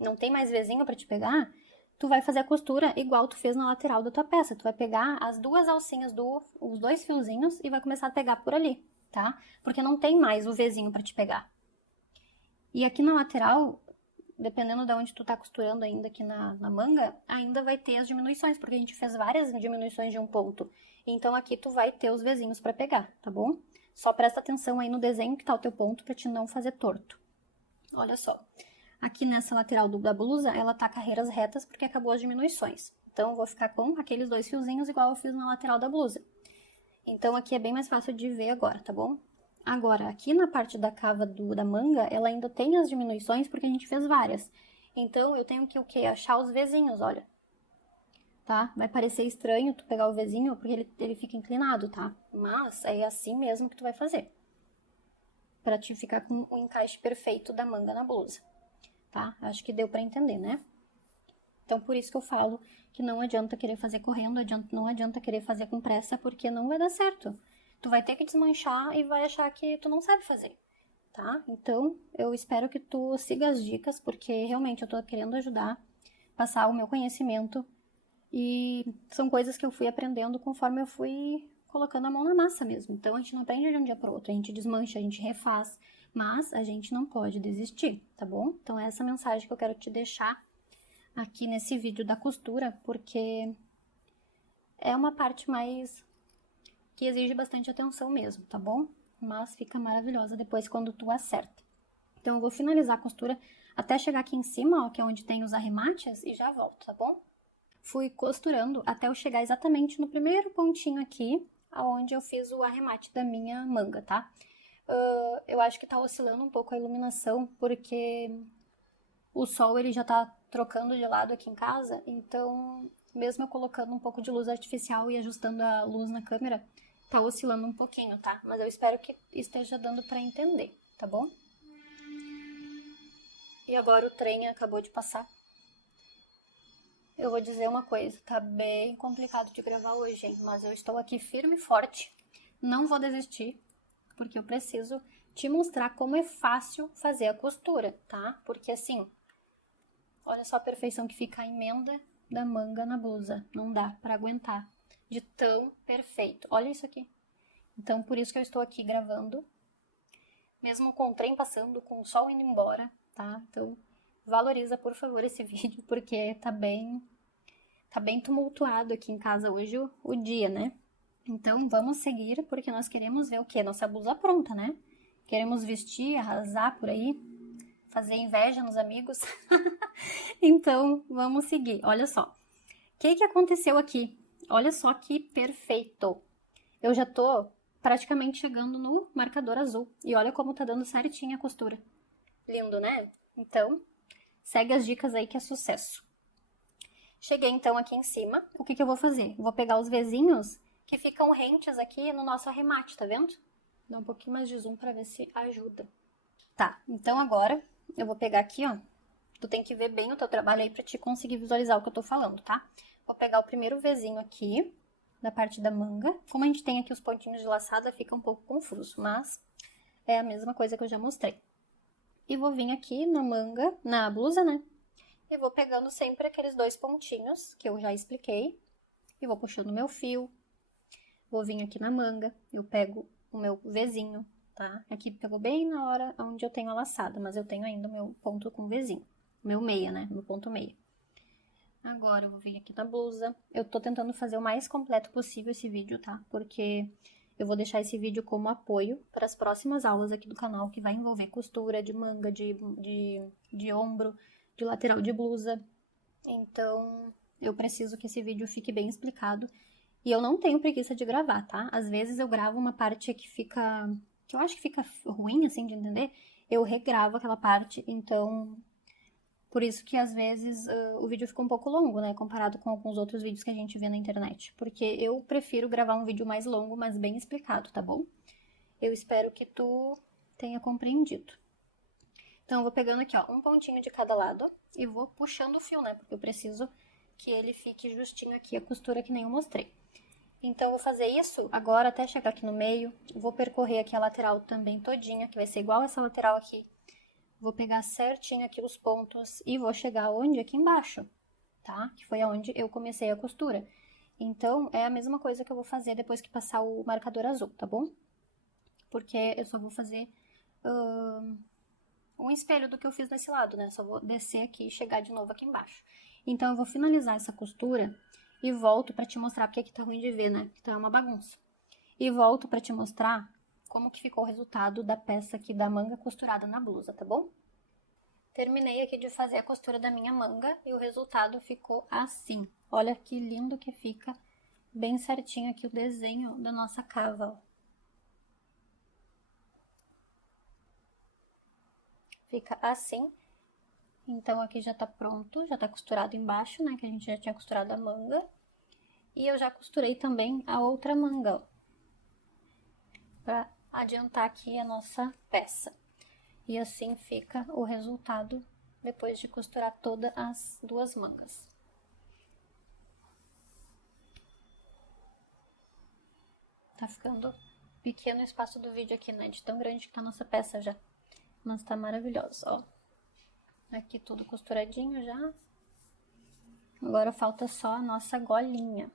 Não tem mais Vzinho pra te pegar, tu vai fazer a costura igual tu fez na lateral da tua peça. Tu vai pegar as duas alcinhas, os dois fiozinhos e vai começar a pegar por ali, tá? Porque não tem mais o Vzinho pra te pegar. E aqui na lateral, dependendo de onde tu tá costurando ainda aqui na manga, ainda vai ter as diminuições, porque a gente fez várias diminuições de um ponto. Então aqui tu vai ter os Vzinhos pra pegar, tá bom? Só presta atenção aí no desenho que tá o teu ponto pra te não fazer torto. Olha só. Aqui nessa lateral da blusa, ela tá carreiras retas porque acabou as diminuições. Então, eu vou ficar com aqueles dois fiozinhos igual eu fiz na lateral da blusa. Então, aqui é bem mais fácil de ver agora, tá bom? Agora, aqui na parte da cava da manga, ela ainda tem as diminuições porque a gente fez várias. Então, eu tenho que o quê? Achar os Vzinhos, olha. Tá? Vai parecer estranho tu pegar o Vzinho porque ele fica inclinado, tá? Mas é assim mesmo que tu vai fazer. Pra te ficar com o encaixe perfeito da manga na blusa. Tá? Acho que deu pra entender, né? Então, por isso que eu falo que não adianta querer fazer correndo, não adianta querer fazer com pressa, porque não vai dar certo. Tu vai ter que desmanchar e vai achar que tu não sabe fazer, tá? Então, eu espero que tu siga as dicas, porque realmente eu tô querendo ajudar, passar o meu conhecimento, e são coisas que eu fui aprendendo conforme eu fui colocando a mão na massa mesmo. Então, a gente não aprende de um dia pro outro, a gente desmancha, a gente refaz, mas a gente não pode desistir, tá bom? Então, é essa mensagem que eu quero te deixar aqui nesse vídeo da costura, porque é uma parte mais que exige bastante atenção mesmo, tá bom? Mas fica maravilhosa depois quando tu acerta. Então, eu vou finalizar a costura até chegar aqui em cima, ó, que é onde tem os arremates, e já volto, tá bom? Fui costurando até eu chegar exatamente no primeiro pontinho aqui, aonde eu fiz o arremate da minha manga, tá? Eu acho que tá oscilando um pouco a iluminação, porque o sol ele já tá trocando de lado aqui em casa, então mesmo eu colocando um pouco de luz artificial e ajustando a luz na câmera, tá oscilando um pouquinho, tá? Mas eu espero que esteja dando pra entender, tá bom? E agora o trem acabou de passar. Eu vou dizer uma coisa, tá bem complicado de gravar hoje, hein? Mas eu estou aqui firme e forte, não vou desistir, porque eu preciso te mostrar como é fácil fazer a costura, tá? Porque assim, olha só a perfeição que fica a emenda da manga na blusa. Não dá pra aguentar de tão perfeito. Olha isso aqui. Então, por isso que eu estou aqui gravando. Mesmo com o trem passando, com o sol indo embora, tá? Então, valoriza, por favor, esse vídeo, porque tá bem tumultuado aqui em casa hoje o dia, né? Então, vamos seguir, porque nós queremos ver o quê? Nossa blusa pronta, né? Queremos vestir, arrasar por aí, fazer inveja nos amigos. Então, vamos seguir. Olha só. O que aconteceu aqui? Olha só que perfeito. Eu já tô praticamente chegando no marcador azul. E olha como tá dando certinho a costura. Lindo, né? Então, segue as dicas aí que é sucesso. Cheguei então aqui em cima. O que eu vou fazer? Vou pegar os vezinhos que ficam rentes aqui no nosso arremate, tá vendo? Dá um pouquinho mais de zoom pra ver se ajuda. Tá, então agora eu vou pegar aqui, ó. Tu tem que ver bem o teu trabalho aí pra te conseguir visualizar o que eu tô falando, tá? Vou pegar o primeiro vezinho aqui, da parte da manga. Como a gente tem aqui os pontinhos de laçada, fica um pouco confuso, mas é a mesma coisa que eu já mostrei. E vou vir aqui na manga, na blusa, né? E vou pegando sempre aqueles 2 pontinhos que eu já expliquei. E vou puxando meu fio. Vou vir aqui na manga, eu pego o meu Vzinho, tá? Aqui pegou bem na hora onde eu tenho a laçada, mas eu tenho ainda o meu ponto com Vzinho. Meu meia, né? Meu ponto meia. Agora eu vou vir aqui na blusa. Eu tô tentando fazer o mais completo possível esse vídeo, tá? Porque eu vou deixar esse vídeo como apoio para as próximas aulas aqui do canal, que vai envolver costura de manga, de ombro, de lateral de blusa. Então, eu preciso que esse vídeo fique bem explicado. E eu não tenho preguiça de gravar, tá? Às vezes eu gravo uma parte que eu acho que fica ruim, assim, de entender. Eu regravo aquela parte, então... Por isso que, às vezes, o vídeo fica um pouco longo, né? Comparado com alguns outros vídeos que a gente vê na internet. Porque eu prefiro gravar um vídeo mais longo, mas bem explicado, tá bom? Eu espero que tu tenha compreendido. Então, eu vou pegando aqui, ó, um pontinho de cada lado e vou puxando o fio, né? Porque eu preciso que ele fique justinho aqui, a costura que nem eu mostrei. Então, eu vou fazer isso agora até chegar aqui no meio. Vou percorrer aqui a lateral também todinha, que vai ser igual essa lateral aqui. Vou pegar certinho aqui os pontos e vou chegar onde? Aqui embaixo, tá? Que foi aonde eu comecei a costura. Então, é a mesma coisa que eu vou fazer depois que passar o marcador azul, tá bom? Porque eu só vou fazer um espelho do que eu fiz nesse lado, né? Só vou descer aqui e chegar de novo aqui embaixo. Então, eu vou finalizar essa costura e volto pra te mostrar, porque aqui tá ruim de ver, né? Então, é uma bagunça. E volto pra te mostrar como que ficou o resultado da peça aqui da manga costurada na blusa, tá bom? Terminei aqui de fazer a costura da minha manga e o resultado ficou assim. Olha que lindo que fica, bem certinho aqui o desenho da nossa cava, ó. Fica assim. Então, aqui já tá pronto, já tá costurado embaixo, né, que a gente já tinha costurado a manga. E eu já costurei também a outra manga, ó, pra adiantar aqui a nossa peça. E assim fica o resultado depois de costurar todas as 2 mangas. Tá ficando pequeno o espaço do vídeo aqui, né, de tão grande que tá a nossa peça já. Mas tá maravilhoso, ó. Aqui tudo costuradinho já. Agora falta só a nossa golinha.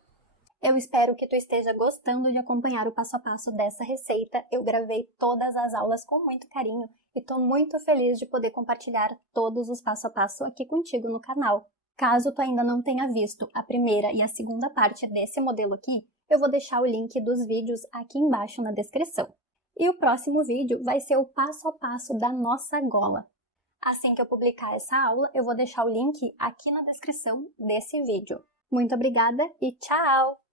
Eu espero que tu esteja gostando de acompanhar o passo a passo dessa receita. Eu gravei todas as aulas com muito carinho e tô muito feliz de poder compartilhar todos os passo a passo aqui contigo no canal. Caso tu ainda não tenha visto a primeira e a segunda parte desse modelo aqui, eu vou deixar o link dos vídeos aqui embaixo na descrição. E o próximo vídeo vai ser o passo a passo da nossa gola. Assim que eu publicar essa aula, eu vou deixar o link aqui na descrição desse vídeo. Muito obrigada e tchau!